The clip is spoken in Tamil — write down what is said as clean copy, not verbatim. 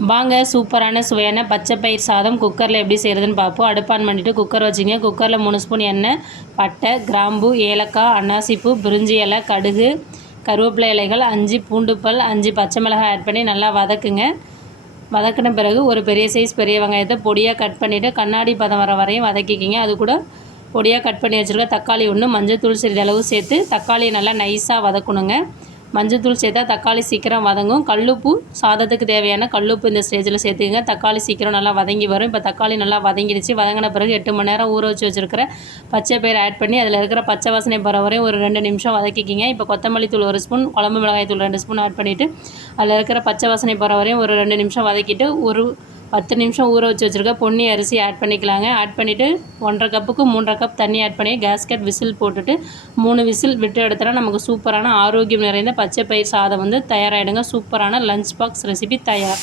வாங்க சூப்பரான சுவையான பச்சை பயிர் சாதம் குக்கரில் எப்படி செய்கிறதுன்னு பார்ப்போம். அடுப்பு ஆன் பண்ணிவிட்டு குக்கர் வச்சுங்க. குக்கரில் 3 ஸ்பூன் எண்ணெய், பட்டை, கிராம்பு, ஏலக்காய், அன்னாசிப்பூ, பிரிஞ்சி இலை, கடுகு, கருவேப்பிலை இலைகள், 5 பூண்டு பல், 5 பச்சை மிளகாய் ஆட் பண்ணி நல்லா வதக்குங்க. வதக்கின பிறகு ஒரு பெரிய சைஸ் பெரிய வெங்காயத்தை பொடியாக கட் பண்ணிவிட்டு கண்ணாடி பதம் வர வரையும் வதக்கிக்கிங்க. அது கூட பொடியாக கட் பண்ணி வச்சுருக்க தக்காளி ஒன்று, மஞ்சள்தூள் சிறிதளவு சேர்த்து தக்காளியை நல்லா நைஸாக வதக்கணுங்க. மஞ்சள்தூள் சேர்த்தா தக்காளி சீக்கிரம் வதங்கும். கல்லுப்பு, சாதத்துக்கு தேவையான கல்லுப்பு இந்த ஸ்டேஜில் சேர்த்துக்கங்க. தக்காளி சீக்கிரம் நல்லா வதங்கி வரும். இப்போ தக்காளி நல்லா வதங்கிடுச்சு. வதங்கின பிறகு 8 மணி நேரம் ஊற வச்சு வச்சுருக்கிற பச்சை பயிர் ஆட் பண்ணி அதில் இருக்கிற பச்சை வாசனை போகிற வரையும் ஒரு 2 நிமிஷம் வதக்கிக்கிங்க. இப்போ கொத்தமல்லி தூள் 1 ஸ்பூன், குழம்பு மிளகாய் தூள் 2 ஸ்பூன் ஆட் பண்ணிவிட்டு அதில் இருக்கிற பச்சை வாசனை போகிற வரையும் ஒரு 2 நிமிஷம் வதக்கிட்டு ஒரு 10 நிமிஷம் ஊற வச்சு வச்சுருக்க பொன்னி அரிசி ஆட் பண்ணிக்கலாங்க. ஆட் பண்ணிவிட்டு 1.5 கப்புக்கு 3.5 கப் தண்ணி ஆட் பண்ணி கேஸ்கட் விசில் போட்டுட்டு 3 விசில் விட்டு எடுத்தோன்னா நமக்கு சூப்பரான ஆரோக்கியம் நிறைந்த பச்சை பயிர் சாதம் வந்து தயாராகிடுங்க. சூப்பரான லஞ்ச் பாக்ஸ் ரெசிபி தயார்.